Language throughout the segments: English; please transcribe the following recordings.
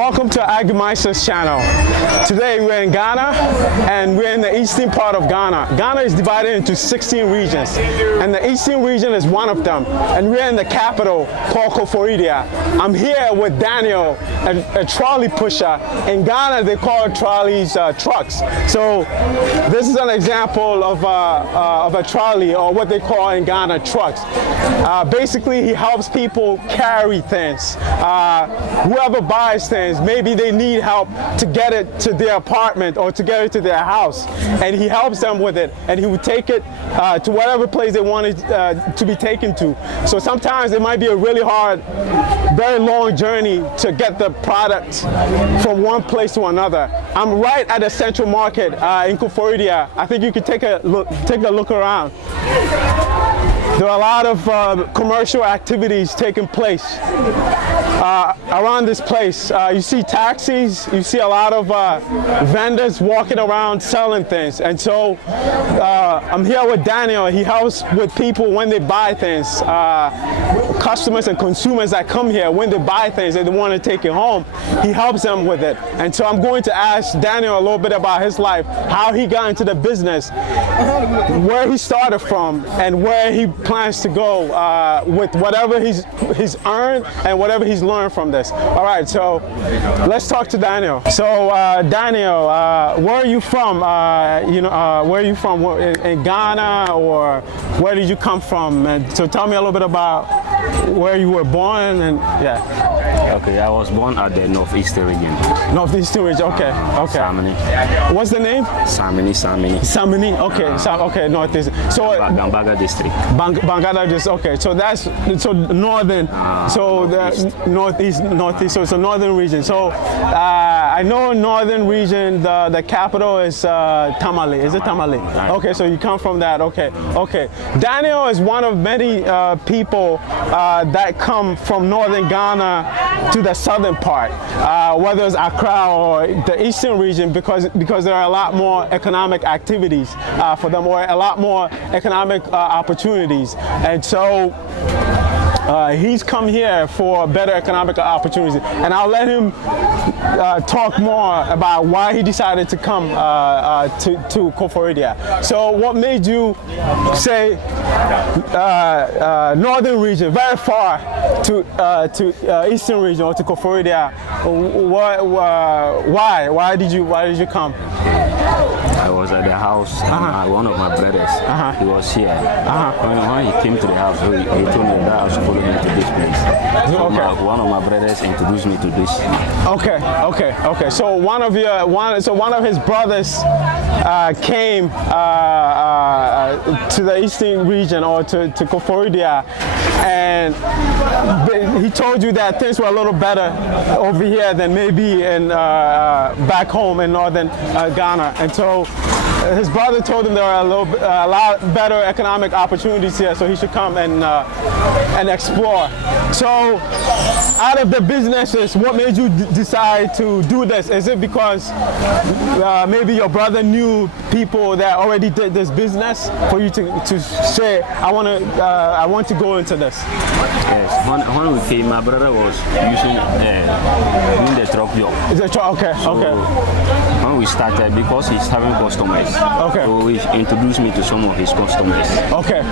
Welcome to Agyeimeister's channel. Today we're in Ghana and we're in the eastern part of Ghana. Ghana is divided into 16 regions and the eastern region is one of them, and we're in the capital called Koforidua. I'm here with Daniel, a trolley pusher. In Ghana they call trolleys trucks. So this is an example of a trolley, or what they call in Ghana trucks. Basically he helps people carry things. Whoever buys things, maybe they need help to get it to their apartment or to get it to their house, and he helps them with it, and he would take it to whatever place they wanted to be taken to. So sometimes it might be a really hard, very long journey to get the product from one place to another. I'm right at the central market in Koforidua. I think you could take a look around. There are a lot of commercial activities taking place around this place. You see taxis, you see a lot of vendors walking around selling things. And so I'm here with Daniel. He helps with people when they buy things. Customers and consumers that come here, when they buy things and they want to take it home, he helps them with it. And so I'm going to ask Daniel a little bit about his life, how he got into the business, where he started from, and where he plans to go with whatever he's earned and whatever he's learned from this. All right, so let's talk to Daniel. So Daniel, where are you from? Where are you from? In Ghana, or where did you come from? And so tell me a little bit about where you were born, and yeah. Okay, I was born at the northeastern region. Northeastern region, okay, okay. Samini. What's the name? Samini. Samini, okay, okay, northeast. So Bambaga district. Bangada district, okay. So that's northern. So the northeast. So it's a northern region. So I know northern region. The capital is Tamale. Is it Tamale? Okay, so you come from that. Okay, okay. Daniel is one of many people that come from northern Ghana to the southern part, whether it's Accra or the eastern region, because there are a lot more economic activities for them, or a lot more economic opportunities, and so he's come here for better economic opportunities, and I'll let him talk more about why he decided to come to Koforidua. So what made you say northern region, very far to eastern region, or to Koforidua? Why did you come? I was at the house. One of my brothers, he was here. When he came to the house, he told me that I was following me to this place. So one of my brothers introduced me to this. Okay. So one of his brothers came to the eastern region, or to Koforidua, and he told you that things were a little better over here than maybe in back home in northern Ghana, and so his brother told him there are a lot better economic opportunities here, so he should come and explore. So out of the businesses, what made you decide to do this? Is it because maybe your brother knew people that already did this business for you to say, I want to go into this? Yes. When we came, my brother was doing the truck job. Is it okay? So when we started, because he's having customers, so he introduced me to some of his customers. Okay.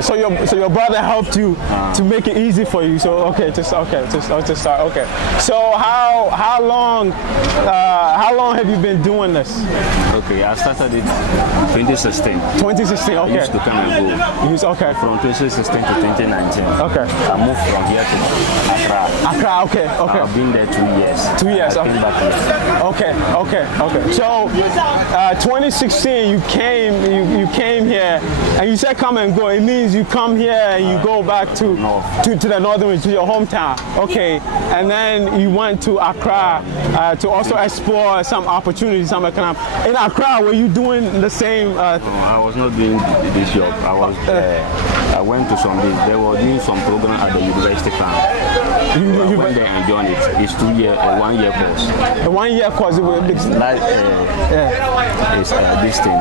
So your brother helped you to make it easy for you. So to start. Okay. So how long have you been doing this? Okay, I started it 2016. 2016. Okay. I used to come and go. From 2016 to 2019. Okay. I moved from here to Accra. Okay. I've been there 2 years. 2 years. I came back here. Okay. So 2016 you came here, and you said come and go. It means you come here and you go back to the northern region, to your hometown. Okay. And then you went to Accra to also explore some opportunities, some economic. In Accra, were you doing the same? No, I was not doing this job. I went to they were doing some program at the university farm. When they enjoyed it, it's 1 year course. A 1 year course, it's like it's this thing,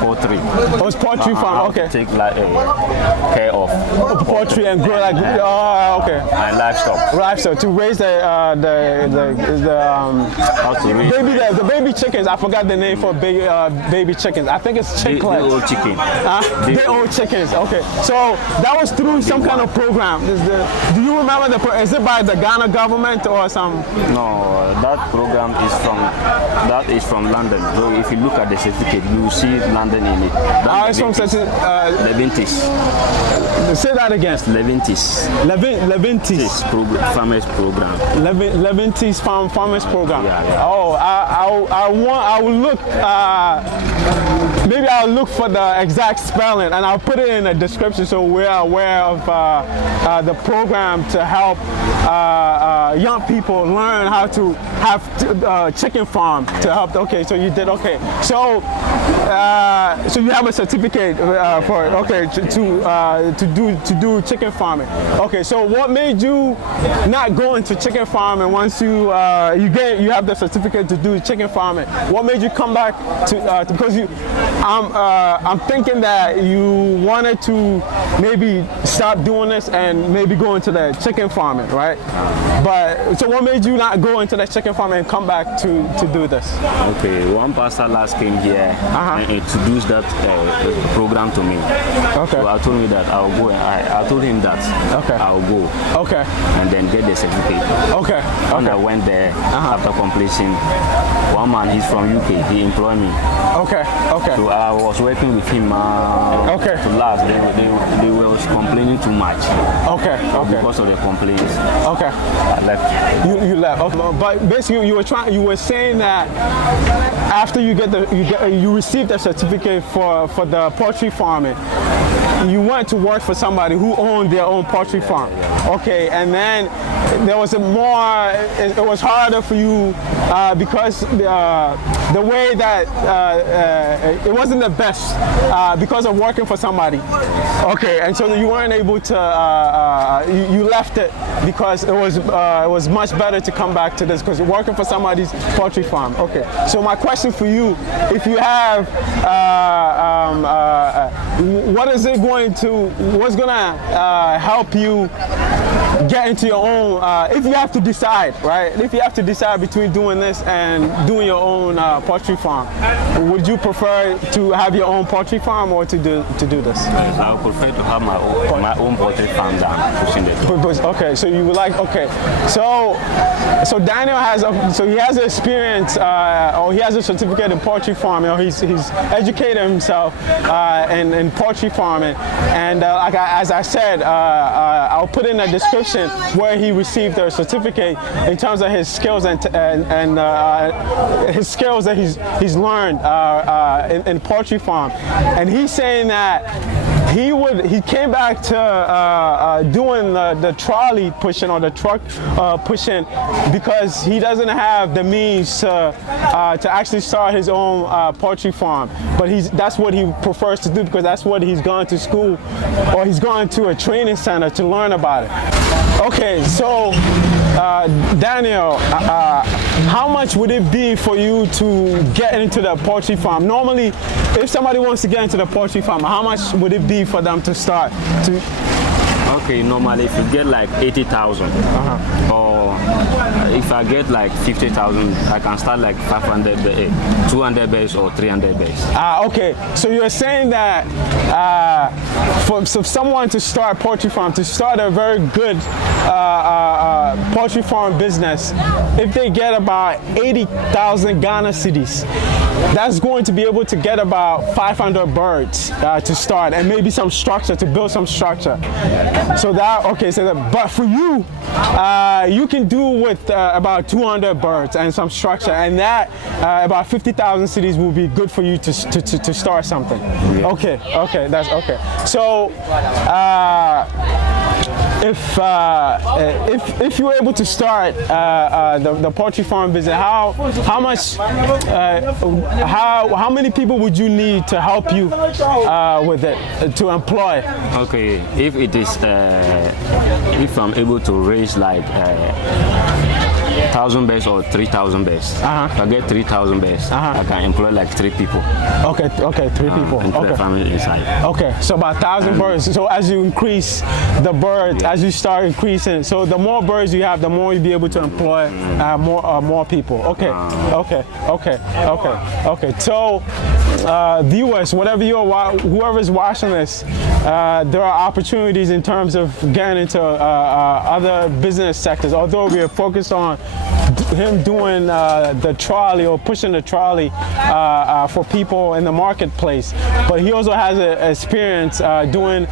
poultry. Oh, it's poultry farm. Okay. Take like care of Poultry and grow like okay. and livestock. Livestock to raise How to raise the baby chickens. I forgot the name for baby chickens. I think it's chicklets. old chicken. They old chickens. Okay. So that was through some kind of program. Do you remember is it by the Ghana government or some? No, that program is from London. So if you look at the certificate, you will see London in it. It's from Leventis. Say that again. Leventis. Leventis. Farmers program. Leventis farmers program. Yeah. Oh, I will look. Maybe I'll look for the exact spelling and I'll put it in the description so we're aware of the program to help young people learn how to have chicken farm to help. Okay, so you did okay. So you have a certificate for it. Okay, to do chicken farming. Okay, so what made you not go into chicken farming once you have the certificate to do chicken farming? What made you come back to because I'm thinking that you wanted to maybe stop doing this and maybe go into the chicken farming, right? But so what made you not go into the chicken farming and come back to do this? Okay, one pastor last came here and introduced that program to me. Okay. So I told me that I'll go. I told him that I'll go. Okay. And then get the certificate. Okay. When I went there after completion, one man, he's from UK. He employed me. Okay. So I was working with him. To last, they were complaining too much. Okay. Because of the complaints. Okay. I left. You left. Okay. But basically, you were saying that after you received a certificate for the poultry farming, you went to work for somebody who owned their own poultry farm. Okay, and then there was it was harder for you because the way that it wasn't the best because of working for somebody. Okay, and so you weren't able to, you left it because it was much better to come back to this because you're working for somebody's poultry farm. Okay, so my question for you, if you have, what's gonna help you get into your own, if you have to decide, right? If you have to decide between doing this and doing your own poultry farm, would you prefer to have your own poultry farm or to do this? Yes, I would prefer to have my own poultry farm than pushing it. Okay, so you would like, okay. So Daniel has an experience, or he has a certificate in poultry farming, or he's educated himself in poultry farming. And as I said, I'll put in a description where he received a certificate in terms of his skills and his skills that he's learned in poultry farm. And he's saying that he came back to doing the trolley pushing or the truck pushing because he doesn't have the means to actually start his own poultry farm. But that's what he prefers to do because that's what he's gone to school or he's gone to a training center to learn about it. Okay, so Daniel, how much would it be for you to get into the poultry farm? Normally, if somebody wants to get into the poultry farm, how much would it be for them to start? Okay, normally if you get like 80,000, or if I get like 50,000, I can start like 500, 200 beds or 300 beds. Okay, so you're saying that for someone to start poultry farm, to start a very good poultry farm business, if they get about 80,000 Ghana cedis, that's going to be able to get about 500 birds to start, and maybe some structure, to build some structure. So but for you, you can do with about 200 birds and some structure, and that about 50,000 cedis will be good for you to start something. Yeah. Okay, that's okay. So if you were able to start the poultry farm business, how many people would you need to help you with it, to employ? Okay, if it is if I'm able to raise like 1,000 bears or 3,000 bears. If I get 3,000 bears, I can employ like 3 people. Okay, 3 people. And Okay. the family inside. Okay, so about 1,000 birds. So as you increase the bird, as you start increasing, so the more birds you have, the more you'll be able to employ more people. Okay, okay. So viewers, whoever's watching this, there are opportunities in terms of getting into other business sectors. Although we are focused on him doing the trolley or pushing the trolley for people in the marketplace, but he also has experience doing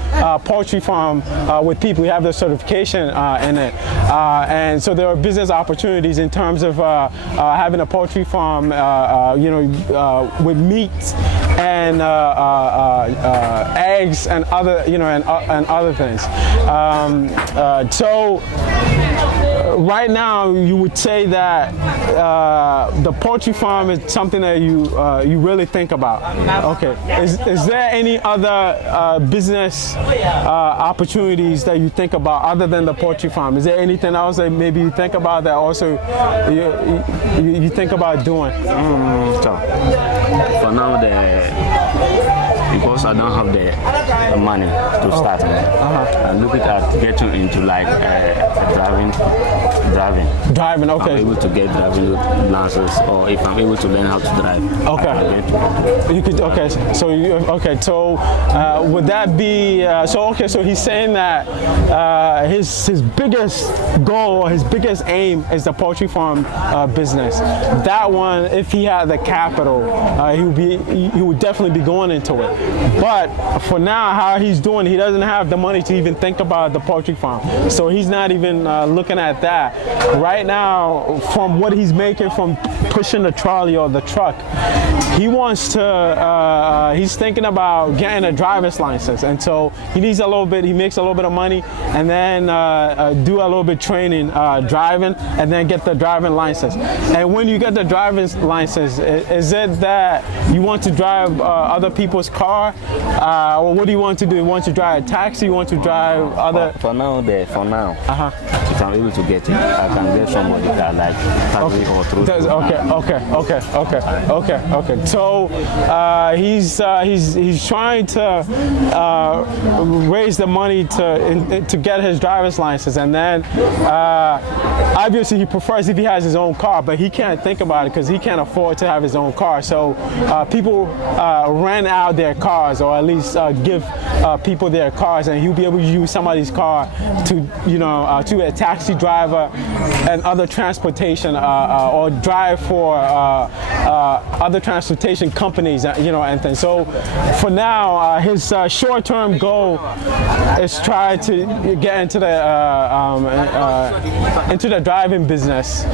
poultry farm with people. We have the certification in it, and so there are business opportunities in terms of having a poultry farm, with meat and eggs and other, and other things. So right now, you would say that the poultry farm is something that you really think about. Okay. Is there any other business opportunities that you think about other than the poultry farm? Is there anything else that maybe you think about that also you think about doing? So for now, because I don't have the money to start, I'm looking at getting into like driving. Driving, okay. I'm able to get driving licenses, or if I'm able to learn how to drive. Okay. You could. Okay. So would that be? So he's saying that his biggest goal, or his biggest aim, is the poultry farm business. That one, if he had the capital, he would definitely be going into it. But for now, how he's doing, he doesn't have the money to even think about the poultry farm. So he's not even looking at that. Right now, from what he's making from pushing the trolley or the truck, he wants to, he's thinking about getting a driver's license. And so he makes a little bit of money, and then do a little bit training driving, and then get the driving license. And when you get the driver's license, is it that you want to drive other people's car, or what do you want to do? You want to drive a taxi? You want to drive other? For now, if I'm able to get it, I can get somebody that like taxi or through. Okay. So he's trying to raise the money to get his driver's license, and then obviously he prefers if he has his own car, but he can't think about it because he can't afford to have his own car. So people rent out their cars, or at least give people their cars, and he'll be able to use somebody's car to to a taxi driver and other transportation, or drive for other transportation companies, and things. So for now, his short-term goal is try to get into the driving business,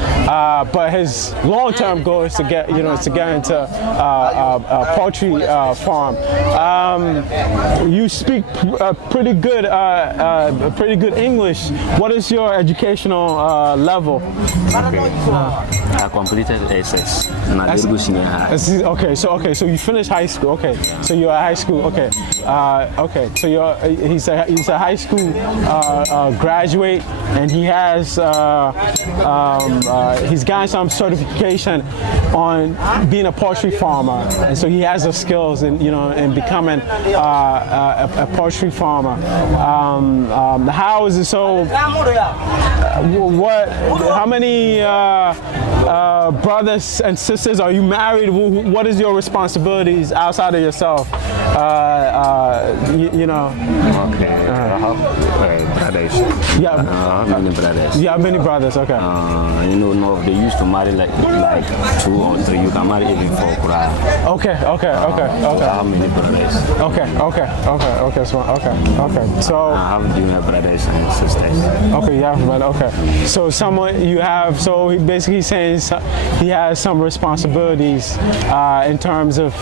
but his long-term goal is to get into a poultry farm. You speak pretty good English. What is your educational level? I completed SS. Okay, so you finished high school. Okay, so you're at high school. Okay, so he's a high school graduate, and he has he's gotten some certification on being a poultry farmer, and so he has the skills in becoming a poultry farmer. How is it so? How many brothers and sisters are you married? What is your responsibilities outside of yourself? Okay, I have brothers. Yeah. I have many brothers. You have many brothers. Okay. They used to marry like 2 or 3. You can marry even 4. Okay. So I have many brothers. Okay. So I have junior brothers and sisters. Okay, you have brother. Okay. So he basically saying he has some responsibilities in terms of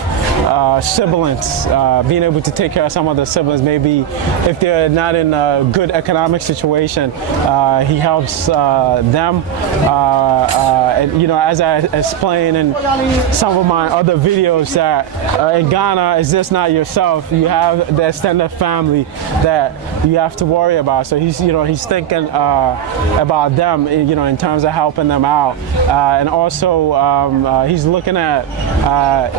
siblings, being able to take care of some of the siblings, maybe if they're not in a good economic economic situation, he helps them. And, you know, as I explained in some of my other videos, that in Ghana, it's just not yourself. You have the extended family that you have to worry about. So he's, you know, he's thinking about them, you know, in terms of helping them out. And also, he's looking at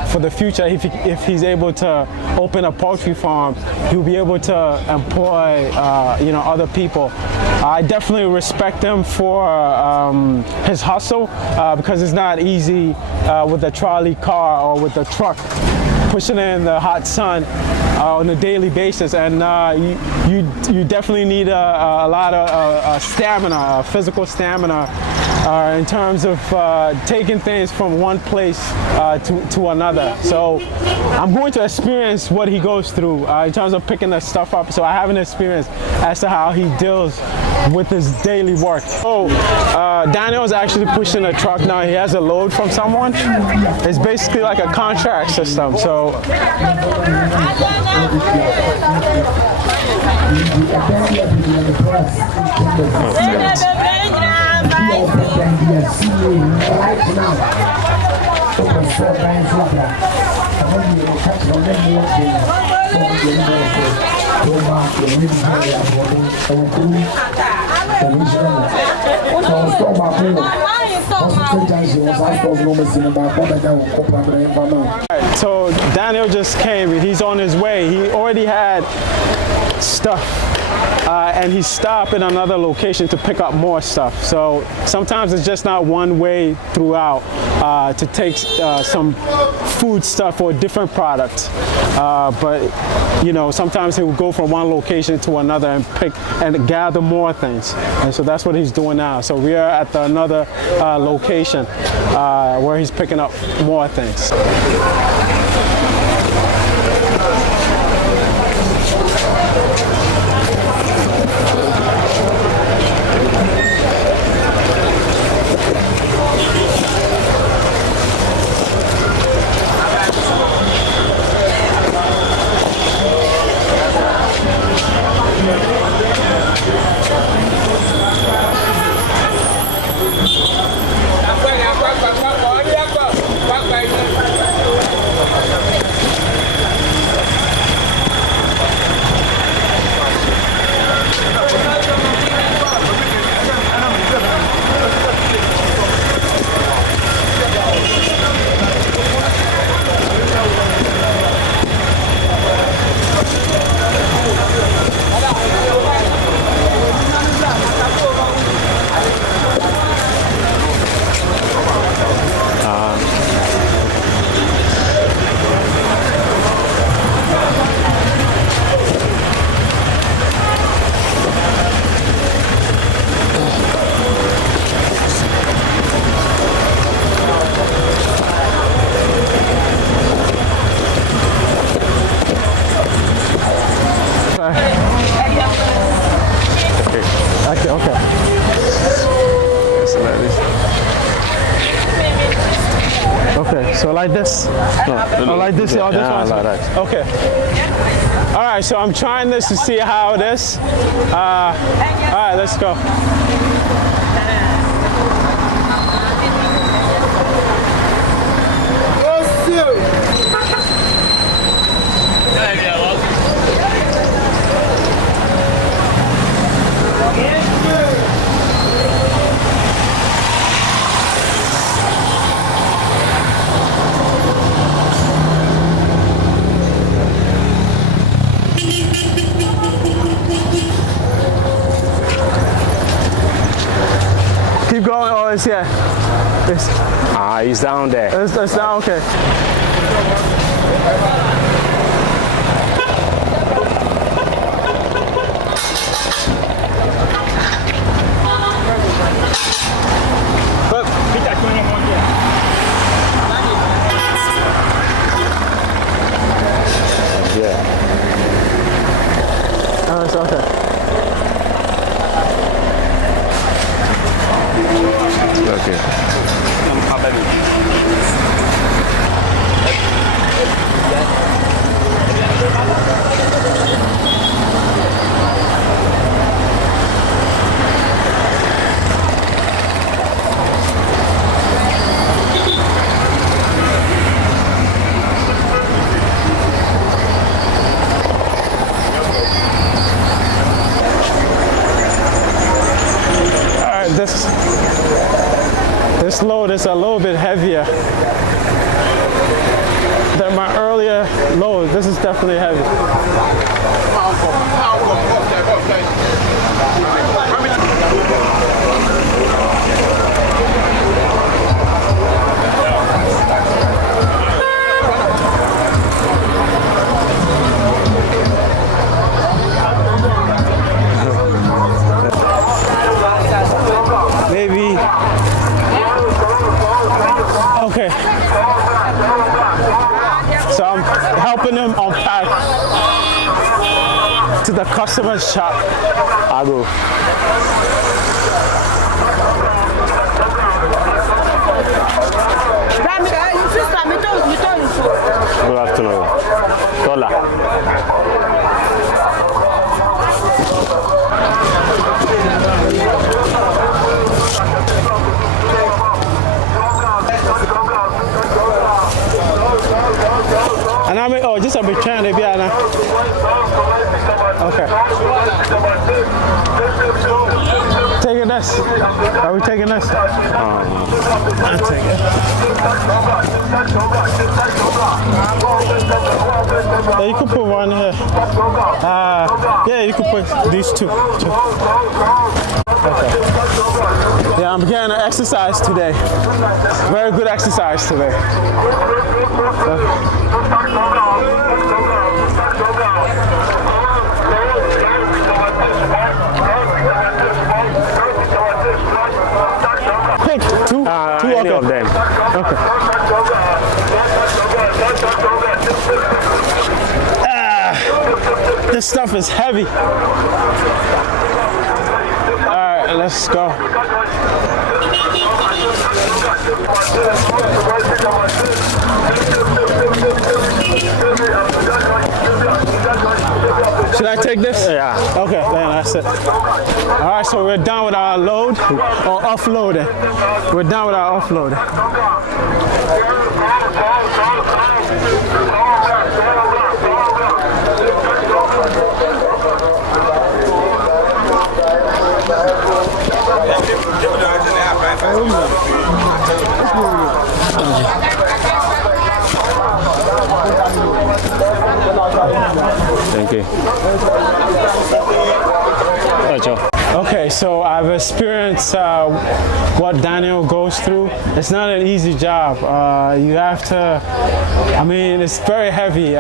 for the future, if he's able to open a poultry farm, he'll be able to employ, you know, other people. I definitely respect him for his hustle, because it's not easy with a trolley car or with a truck pushing in the hot sun on a daily basis, and you definitely need a lot of stamina, physical stamina, in terms of taking things from one place to another. So I'm going to experience what he goes through in terms of picking the stuff up, so I have an experience as to how he deals with his daily work. So Daniel's actually pushing a truck now. He has a load from someone. It's basically like a contract system. So so Daniel just came. He's on his way. He already had stuff, and he stopped in another location to pick up more stuff. So sometimes it's just not one way throughout to take some food stuff or different products. But you know, sometimes he will go from one location to another and pick and gather more things. And so that's what he's doing now. So we are at another location where he's picking up more things. Okay, so like this? No, like this? Oh, this one's like that. Okay. All right, so I'm trying this to see how it is. All right, let's go. Keep going. Oh, it's here. It's, he's down there. It's down. Okay. Yeah. Oh, it's okay. This load is a little bit heavier than my earlier load. This is definitely heavy. Maybe. Okay. So I'm helping him unpack to the customer's shop. I go. Good afternoon. Trolley. And I mean, oh, just a bit trying to be out now. Okay. Taking this. Are we taking this? I'll take it. Yeah, you can put one here. Yeah, you can put these two. Okay. Yeah, I'm getting an exercise today. Very good exercise today. Pick two Any of them. Okay. This stuff is heavy. All right, let's go. Should I take this? Yeah. Okay, then that's it. All right, so we're done with our load or offloading. We're done with our offloading. Thank you. Okay, so I've experienced what Daniel goes through. It's not an easy job. You have to, I mean, it's very heavy,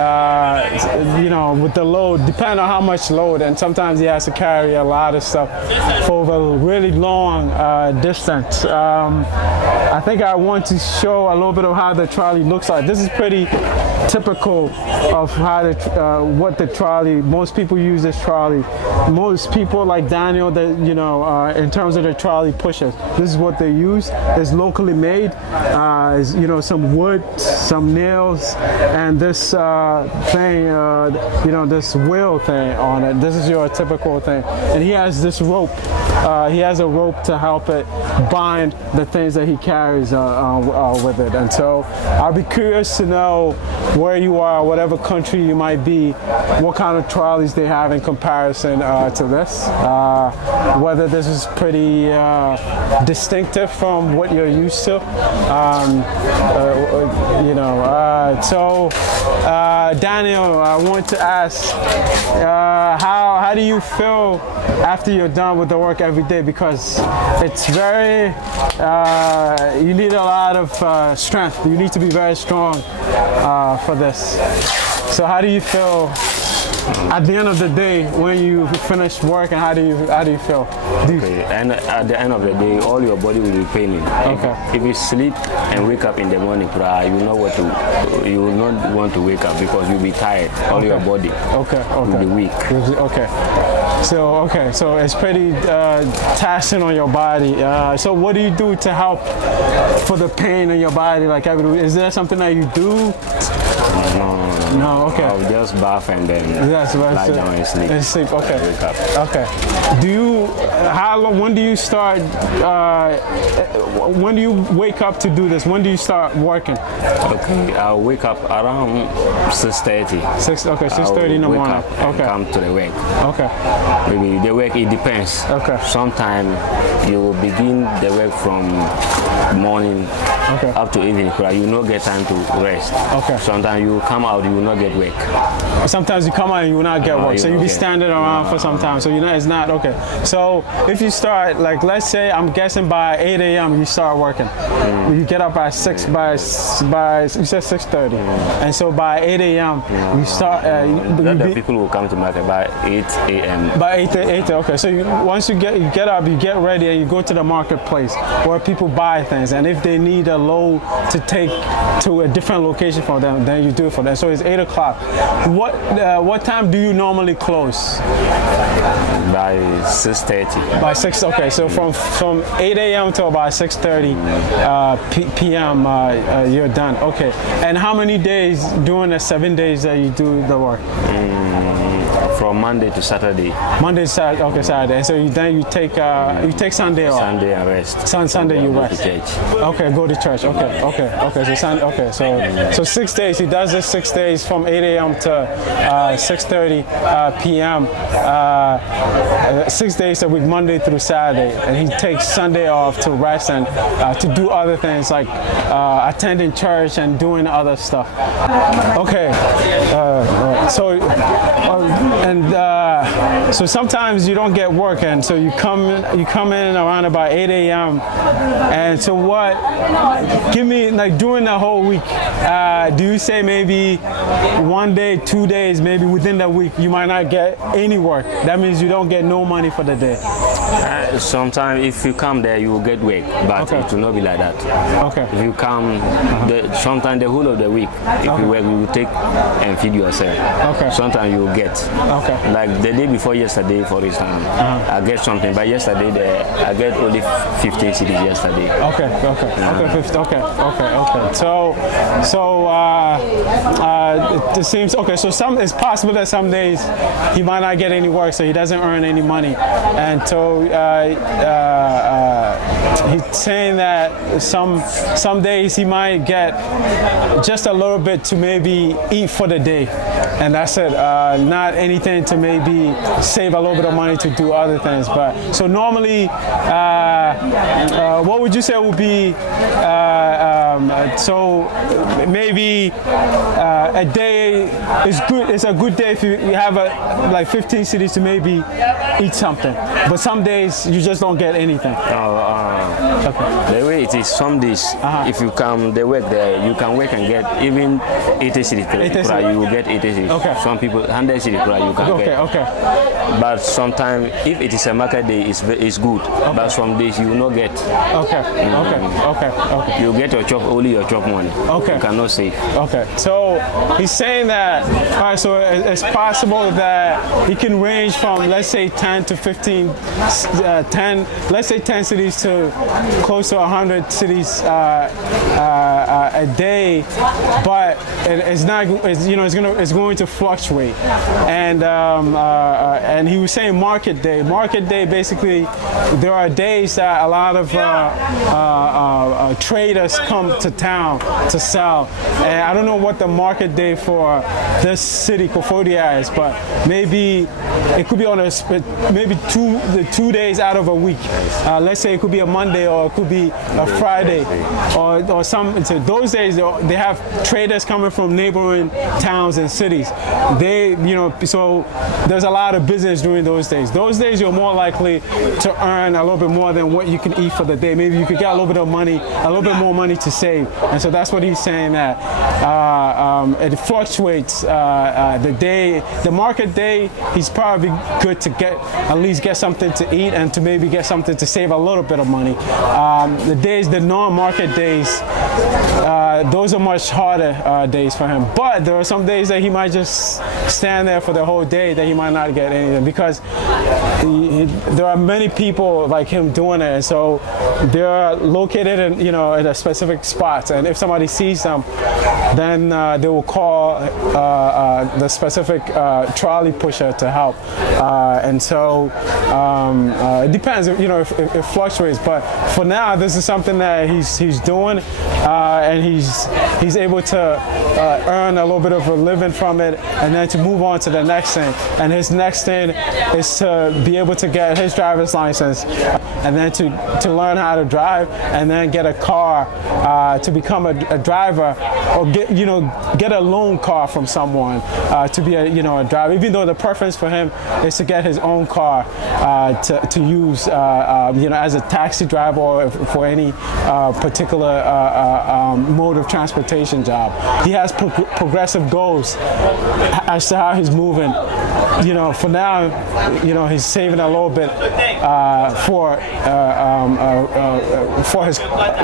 you know, with the load, depending on how much load, and sometimes he has to carry a lot of stuff for a really long distance. I think I want to show a little bit of how the trolley looks like. This is pretty typical of how what the trolley, most people use this trolley. Most people like Daniel, that you know, in terms of the trolley pushers, this is what they use. It's locally made. Is, you know, some wood, some nails, and this thing, you know, this wheel thing on it. This is your typical thing. And he has this rope. He has a rope to help it bind the things that he carries with it. And so I'll be curious to know where you are, whatever country you might be, what kind of trolleys they have in comparison to this. Whether this is pretty distinctive from what you're used to. You know, so Daniel, I want to ask, how do you feel after you're done with the work every day? Because it's very, you need a lot of strength. You need to be very strong for this. So how do you feel at the end of the day when you finish work, and how do you feel? Okay. And at the end of the day, all your body will be paining. Okay. If you sleep and wake up in the morning, you will not want to wake up because you'll be tired. All your body will be weak. Okay. So it's pretty taxing on your body. So what do you do to help for the pain in your body? Like, is there something that you do? No. No, okay. I'll just bath and then Yes, lie down and sleep. And sleep, okay. Wake up. Okay. Do you, how long, when do you start, when do you wake up to do this? When do you start working? Okay, I'll wake up around 6:30. 6:30 in the morning. Okay. Come to the work. Okay. Maybe the work, it depends. Okay. Sometimes you will begin the work from morning up to evening. You will not get time to rest. Okay. Sometimes you come out, you will not get work. Sometimes you come out and you will not get work, so you'll be okay. standing around for some time. So it's not okay. So if you start, like, let's say, I'm guessing by 8 a.m. you start working. You get up at 6 by you said 6:30, and so by 8 a.m. you start. The people will come to market by 8 a.m. By 8 okay. So once you get up, you get ready, and you go to the marketplace where people buy things. And if they need a load to take to a different location for them, then you do it for them. So it's 8 o'clock. What time do you normally close? By 6:30. By 6. Okay. So from 8 a.m. to about 6:30 p.m. You're done. Okay. And how many days during the 7 days that you do the work? From Monday to Saturday. Monday to Saturday. Okay, Saturday. And so you take Sunday off. Sunday and rest. Sunday you go rest. to church. Okay, go to church. Okay. So Sunday. Okay, so 6 days. He does this 6 days from 8 a.m. to 6:30 p.m. 6 days a week, Monday through Saturday, and he takes Sunday off to rest and to do other things like attending church and doing other stuff. Okay. So sometimes you don't get work, and so you come in around about 8 a.m. And so what? Give me, like, during the whole week. Do you say maybe 1 day, 2 days, maybe within the week you might not get any work? That means you don't get no money for the day. Sometimes if you come there, you will get work, but it will not be like that. Okay. If you come, sometimes the whole of the week, if you work, you will take and feed yourself. Okay. Sometimes you will get. Okay. Like the day before yesterday, for instance, I get something, but yesterday I get only 15 cedis yesterday. Okay. So it seems okay. So it's possible that some days he might not get any work, so he doesn't earn any money, and so he's saying that some days he might get just a little bit to maybe eat for the day, and that's it. Not anything to maybe save a little bit of money to do other things. But so normally, what would you say would be? So maybe a day is good. It's a good day if you have like 15 cedis to maybe eat something. But some days you just don't get anything. The way it is, some days, if you come, they work there, you can work and get even 80 cedis. You will get 80 cedis. Okay. Some people 100 cedis you can get. Okay. But sometimes if it is a market day, it's good. But some days you will not get. Okay. You get your chop, only your chop money. Okay. You cannot save. Okay. So he's saying that. All right. So it's possible that he can range from, let's say, 10 to 15, 10. Let's say 10 cities to close to 100 cities a day, but it's not. It's going to fluctuate. And he was saying market day. Market day, basically, there are days that a lot of traders come to town to sell. And I don't know what the market day for this city, Koforidua, is, but maybe it could be on maybe 2 days out of a week. Let's say it could be a Monday or it could be a Friday, or some. So those days they have traders coming from neighboring towns and cities. So there's a lot of business during those days. Those days you're more likely to earn a little bit more than what you can eat for the day. Maybe you could get a little bit of money, a little bit more money to save. And so that's what he's saying, that it fluctuates. The market day, he's probably good to at least get something to eat and to maybe get something to save a little bit of money. The non-market days, those are much harder days for him. But there are some days that he might just stand there for the whole day that he might not get anything, because there are many people like him doing it, and so they're located in in a specific spots. And if somebody sees them, then they will call the specific trolley pusher to help. And so it depends, it fluctuates. But for now, this is something that he's doing, and he's able to earn a little bit of a living from it, and then to move on to the next thing. And his next thing is to be able to get his driver's license, and then to learn how to drive, and then get a car to become a driver, or get a loan car from someone to be a driver. Even though the preference for him is to get his own car to use as a taxi driver or for any particular mode of transportation job. He has progressive goals as to how he's moving. For now, he's saving a little bit for his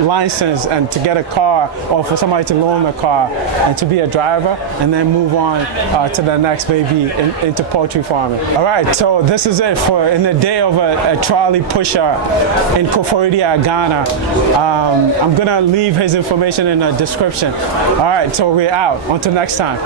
license and to get a car, or for somebody to loan a car and to be a driver, and then move on to the next, maybe into poultry farming. All right, so this is it for in the day of a trolley pusher in Koforidua, Ghana. I'm gonna leave his information in the description. All right, so we're out. Until next time.